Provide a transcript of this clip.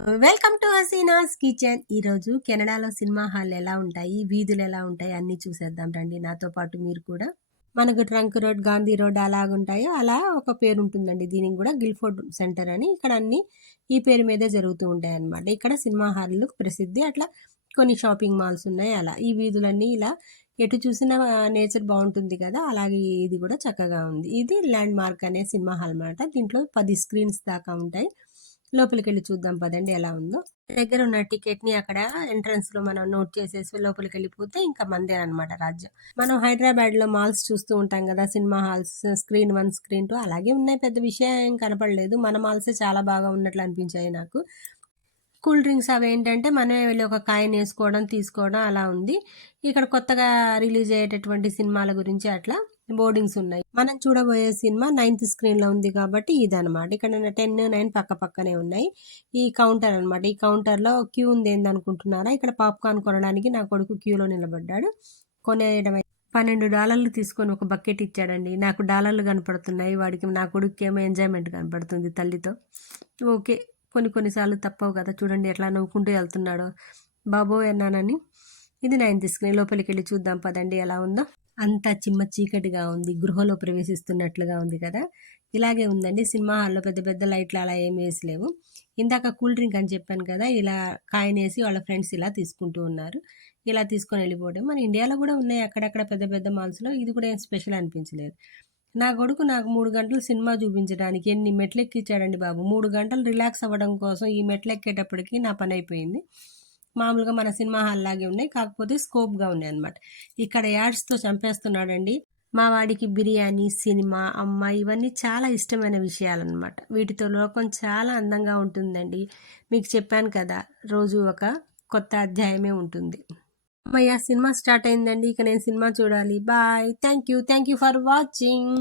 Welcome to Hasina's kitchen. ఈరోజు కెనడాలో cinema hall ఎలా ఉంటాయి, వీధులు ఎలా ఉంటాయి అన్నీ చూసేద్దాం రండి నాతో పాటు మీరు కూడా. మనకు ట్రంక్ రోడ్, గాంధీ రోడ్ అలాగుంటాయో అలా ఒక పేరు ఉంటుందండి. దీనికి కూడా గిల్ఫోర్డ్ సెంటర్ అని ఇక్కడ అన్ని ఈ పేరు మీదే జరుగుతూ ఉంటాయి అన్నమాట. ఇక్కడ సినిమా హాల్లు ప్రసిద్ధి. అట్లా కొన్ని షాపింగ్ మాల్స్ ఉన్నాయి. అలా ఈ వీధులన్నీ ఇలా ఎటు చూసినా నేచర్ బాగుంటుంది కదా, అలాగే ఇది కూడా చక్కగా ఉంది. ఇది ల్యాండ్ మార్క్ అనే సినిమా హాల్ అన్నమాట. దీంట్లో 10 స్క్రీన్స్ దాకా ఉంటాయి. లోపలికి వెళ్ళి చూద్దాం పదండి ఎలా ఉందో. దగ్గర ఉన్న టికెట్ ని అక్కడ ఎంట్రన్స్ లో మనం నోట్ చేసేసి లోపలికి వెళ్ళిపోతే ఇంకా మందే అనమాట రాజ్యం. మనం హైదరాబాద్ లో మాల్స్ చూస్తూ ఉంటాం కదా, సినిమా హాల్స్, స్క్రీన్ 1, స్క్రీన్ 2 అలాగే ఉన్నాయి. పెద్ద విషయం ఏం కనపడలేదు. మన మాల్సే చాలా బాగా ఉన్నట్లు అనిపించాయి నాకు. కూల్ డ్రింక్స్ అవి ఏంటంటే మనమే వెళ్ళి ఒక కాయిన్ వేసుకోవడం, తీసుకోవడం అలా ఉంది. ఇక్కడ కొత్తగా రిలీజ్ అయ్యేటటువంటి సినిమాల గురించి అట్లా బోర్డింగ్స్ ఉన్నాయి. మనం చూడబోయే సినిమా 9th స్క్రీన్ లో ఉంది కాబట్టి ఇదనమాట. ఇక్కడ 10, 9 పక్క పక్కనే ఉన్నాయి. ఈ కౌంటర్ అనమాట. ఈ కౌంటర్ లో క్యూ ఉంది ఏందనుకుంటున్నారా, ఇక్కడ పాప్కార్న్ కొనడానికి నా కొడుకు క్యూలో నిలబడ్డాడు. కొనేయడం $12 తీసుకొని ఒక బకెట్ ఇచ్చాడండి. నాకు డాలర్లు కనపడుతున్నాయి, వాడికి నా కొడుకు ఏమో ఎంజాయ్మెంట్ కనపడుతుంది తల్లితో. ఓకే, కొన్నిసార్లు తప్పవు కదా. చూడండి ఎట్లా నవ్వుకుంటూ వెళ్తున్నాడో, బాబోయ్ అన్నానని. ఇది 9th స్క్రీన్. లోపలికి వెళ్ళి చూద్దాం పదండి ఎలా ఉందో. అంతా చిమ్మ చీకటిగా ఉంది, గృహలో ప్రవేశిస్తున్నట్లుగా ఉంది కదా. ఇలాగే ఉందండి. సినిమా హాల్లో పెద్ద పెద్ద లైట్లు అలా ఏమి వేసలేవు. ఇందాక కూల్ డ్రింక్ అని చెప్పాను కదా, ఇలా కాయిన్ వేసి వాళ్ళ ఫ్రెండ్స్ ఇలా తీసుకుంటూ ఉన్నారు. ఇలా తీసుకొని వెళ్ళిపోవడం. మన ఇండియాలో కూడా ఉన్నాయి అక్కడక్కడ పెద్ద పెద్ద మాల్స్లో. ఇది కూడా ఏం స్పెషల్ అనిపించలేదు. నా కొడుకు నాకు 3 గంటలు సినిమా చూపించడానికి ఎన్ని మెట్లెక్కిచ్చాడండి బాబు. 3 గంటలు రిలాక్స్ అవ్వడం కోసం ఈ మెట్లెక్కేటప్పటికి నా పని అయిపోయింది. మామూలుగా మన సినిమా హాల్ లాగే ఉన్నాయి, కాకపోతే స్కోప్గా ఉన్నాయి అనమాట. ఇక్కడ యాడ్స్తో చంపేస్తున్నాడండి. మా వాడికి బిర్యానీ, సినిమా, అమ్మ ఇవన్నీ చాలా ఇష్టమైన విషయాలన్నమాట. వీటితో లోకం చాలా అందంగా ఉంటుందండి. మీకు చెప్పాను కదా, రోజు ఒక కొత్త అధ్యాయమే ఉంటుంది. అమ్మయ్య, సినిమా స్టార్ట్ అయిందండి. ఇక నేను సినిమా చూడాలి. Bye. Thank you for watching.